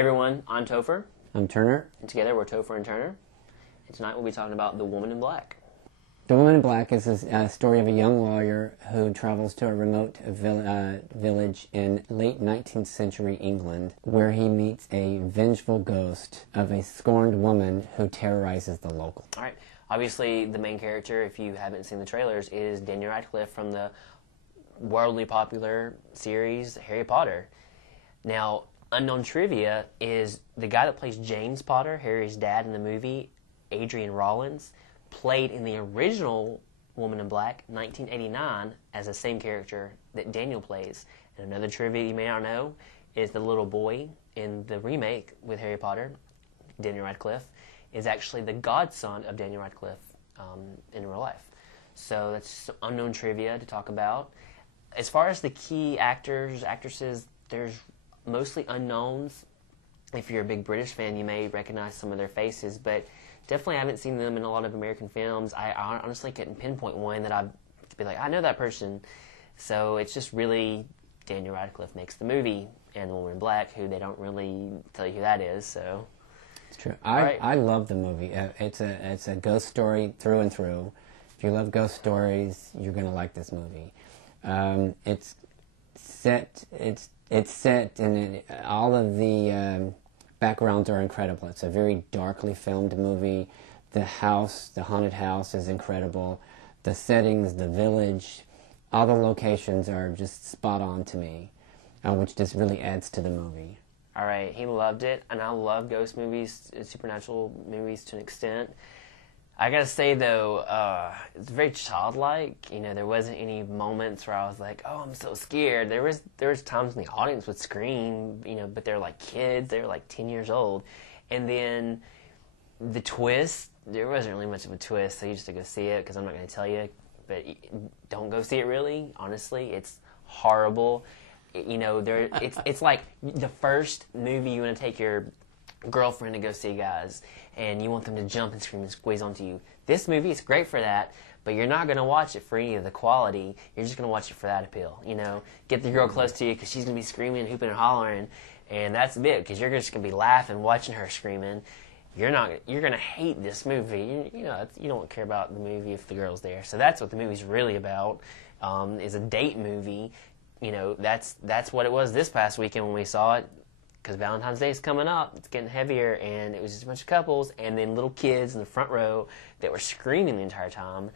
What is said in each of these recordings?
Everyone, I'm Topher, I'm Turner. and together we're Topher and Turner. And tonight we'll be talking about The Woman in Black. The Woman in Black is a story of a young lawyer who travels to a remote village in late 19th century England, where he meets a vengeful ghost of a scorned woman who terrorizes the locals. All right. Obviously, the main character, if you haven't seen the trailers, is Daniel Radcliffe from the worldly popular series Harry Potter. Now, unknown trivia is the guy that plays James Potter, Harry's dad in the movie, Adrian Rollins, played in the original Woman in Black, 1989, as the same character that Daniel plays. And another trivia you may not know is the little boy in the remake with Harry Potter, Daniel Radcliffe, is actually the godson of Daniel Radcliffe in real life. So that's some unknown trivia to talk about. As far as the key actors, actresses, there's mostly unknowns. If you're a big British fan, you may recognize some of their faces, but definitely haven't seen them in a lot of American films. I honestly couldn't pinpoint one that I'd be like, I know that person. So it's just really Daniel Radcliffe makes the movie, and The Woman in Black, who they don't really tell you who that is. So it's true. I love the movie. It's a ghost story through and through. If you love ghost stories, you're gonna like this movie. It's set, and all of the backgrounds are incredible. It's a very darkly filmed movie. The haunted house is incredible. The settings, the village, all the locations are just spot on to me, which just really adds to the movie. All right, he loved it, and I love ghost movies, supernatural movies to an extent. I gotta say though, it's very childlike. You know, there wasn't any moments where I was like, "Oh, I'm so scared." There was times when the audience would scream, you know, but they're like kids. They were like 10 years old, and then the twist. There wasn't really much of a twist, so you just have to go see it because I'm not going to tell you. But don't go see it. Really, honestly, it's horrible. You know, it's like the first movie you want to take your girlfriend to go see, guys, and you want them to jump and scream and squeeze onto you. This movie is great for that, but you're not going to watch it for any of the quality. You're just going to watch it for that appeal. You know, get the girl close to you because she's going to be screaming, hooping, and hollering, and that's it because you're just going to be laughing watching her screaming. You're going to hate this movie. You know, you don't care about the movie if the girl's there. So that's what the movie's really about, is a date movie. You know, that's what it was this past weekend when we saw it. Because Valentine's Day is coming up, it's getting heavier, and it was just a bunch of couples, and then little kids in the front row that were screaming the entire time.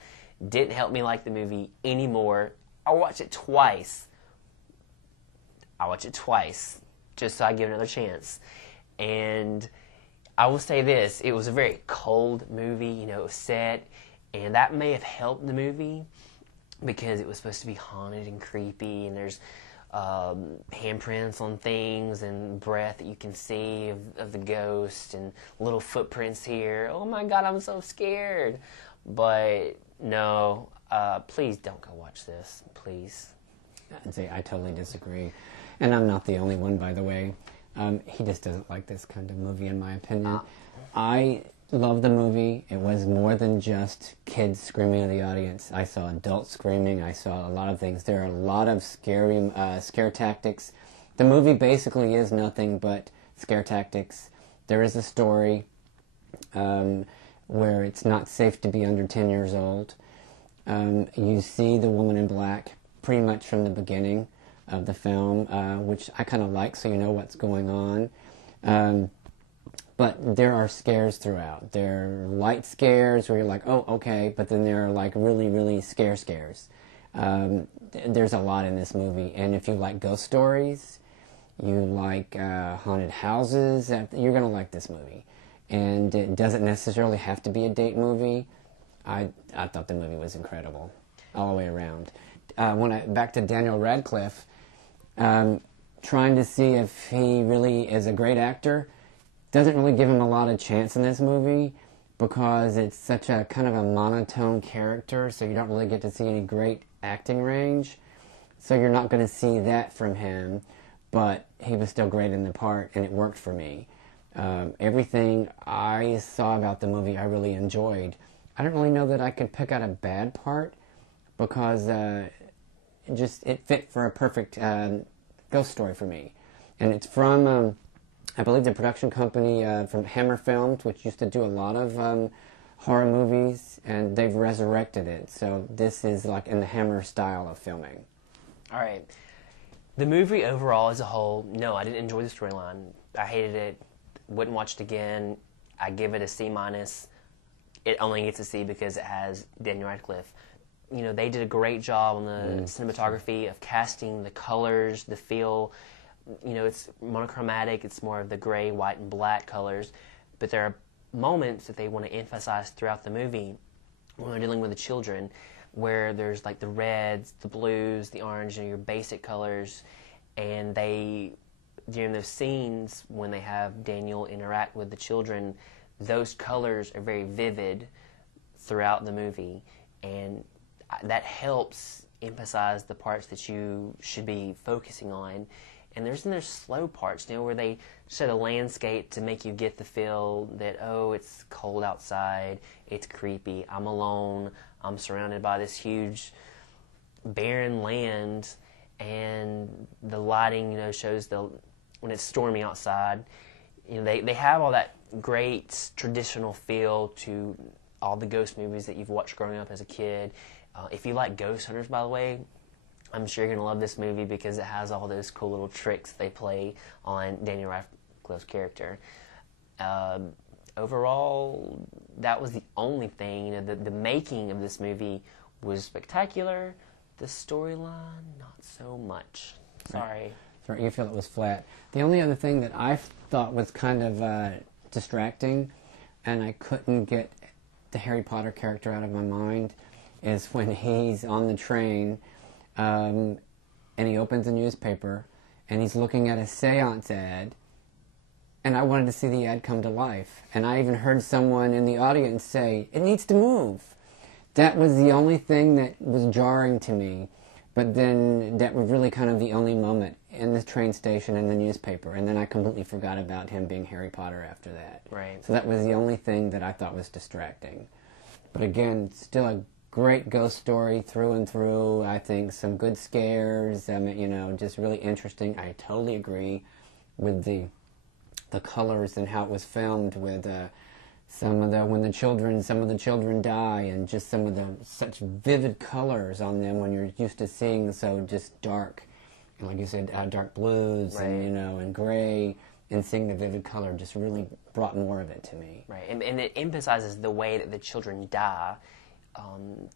Didn't help me like the movie anymore. I watched it twice, just so I give it another chance. And I will say this, it was a very cold movie, you know, it was set, and that may have helped the movie, because it was supposed to be haunted and creepy, and there's handprints on things and breath that you can see of the ghost and little footprints here. Oh my God, I'm so scared. But no, please don't go watch this, please. I totally disagree. And I'm not the only one, by the way. He just doesn't like this kind of movie, in my opinion. I love the movie. It was more than just kids screaming in the audience. I saw adults screaming. I saw a lot of things. There are a lot of scare tactics. The movie basically is nothing but scare tactics. There is a story where it's not safe to be under 10 years old. You see the Woman in Black pretty much from the beginning of the film, which I kind of like, so you know what's going on. But there are scares throughout. There are light scares where you're like, oh, okay, but then there are like really, really scares. There's a lot in this movie, and if you like ghost stories, you like haunted houses, you're going to like this movie. And it doesn't necessarily have to be a date movie. I thought the movie was incredible all the way around. Back to Daniel Radcliffe, trying to see if he really is a great actor, doesn't really give him a lot of chance in this movie because it's such a kind of a monotone character, so you don't really get to see any great acting range. So you're not going to see that from him, but he was still great in the part, and it worked for me. Everything I saw about the movie I really enjoyed. I don't really know that I could pick out a bad part because it fit for a perfect ghost story for me. And it's from I believe the production company from Hammer Films, which used to do a lot of horror movies, and they've resurrected it. So this is like in the Hammer style of filming. All right. The movie overall as a whole, no, I didn't enjoy the storyline. I hated it. Wouldn't watch it again. I give it a C-. It only gets a C because it has Daniel Radcliffe. You know, they did a great job on the cinematography of casting, the colors, the feel. You know, it's monochromatic. It's more of the gray, white, and black colors. But there are moments that they want to emphasize throughout the movie when they're dealing with the children, where there's like the reds, the blues, the orange, your basic colors, and they, during those scenes when they have Daniel interact with the children, those colors are very vivid throughout the movie, and that helps emphasize the parts that you should be focusing on. And there's slow parts, you know, where they set a landscape to make you get the feel that, oh, it's cold outside, it's creepy, I'm alone, I'm surrounded by this huge barren land, and the lighting, you know, shows when it's stormy outside. You know, they have all that great traditional feel to all the ghost movies that you've watched growing up as a kid. If you like Ghost Hunters, by the way, I'm sure you're going to love this movie because it has all those cool little tricks they play on Daniel Radcliffe's character. Overall, that was the only thing. You know, the making of this movie was spectacular. The storyline, not so much. Sorry. Sorry, you feel it was flat. The only other thing that I thought was kind of distracting, and I couldn't get the Harry Potter character out of my mind, is when he's on the train and he opens a newspaper and he's looking at a seance ad, and I wanted to see the ad come to life. And I even heard someone in the audience say, "It needs to move." That was the only thing that was jarring to me. But then that was really kind of the only moment in the train station and the newspaper. And then I completely forgot about him being Harry Potter after that. Right. So that was the only thing that I thought was distracting. But again, still a great ghost story through and through. I think some good scares, you know, just really interesting. I totally agree with the colors and how it was filmed, with some of the children die, and just some of the such vivid colors on them when you're used to seeing so just dark, and like you said, dark blues, right, and you know, and gray, and seeing the vivid color just really brought more of it to me. Right, and it emphasizes the way that the children die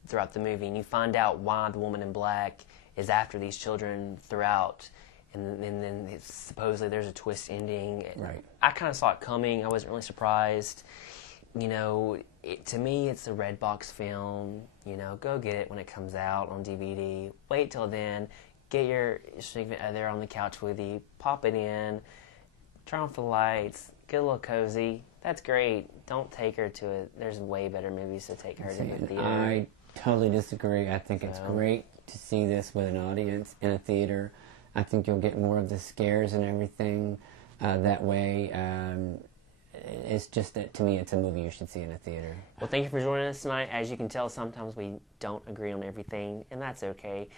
throughout the movie, and you find out why the woman in black is after these children throughout. And then supposedly there's a twist ending. Right. I kind of saw it coming. I wasn't really surprised. You know, to me, it's a red box film. You know, go get it when it comes out on DVD. Wait till then. Get your significant other on the couch with you. Pop it in. Turn off the lights. Get a little cozy. That's great. Don't take her to it. There's way better movies to take her to the theater. I totally disagree. I think it's great to see this with an audience in a theater. I think you'll get more of the scares and everything that way. It's just that, to me, it's a movie you should see in a theater. Well, thank you for joining us tonight. As you can tell, sometimes we don't agree on everything, and that's okay.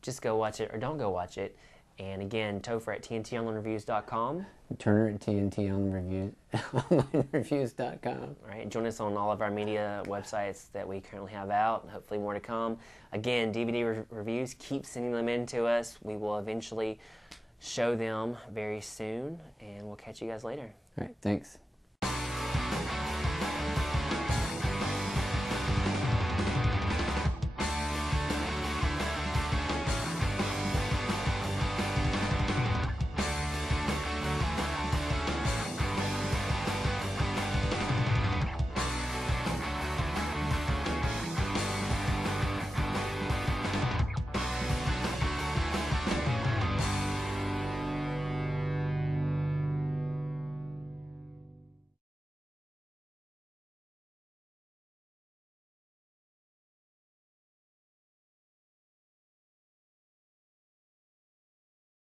Just go watch it or don't go watch it. And again, Topher at TNTOnlineReviews.com. Turner at TNTOnlineReviews.com. All right, join us on all of our media websites that we currently have out, and hopefully more to come. Again, DVD reviews, keep sending them in to us. We will eventually show them very soon, and we'll catch you guys later. All right, thanks.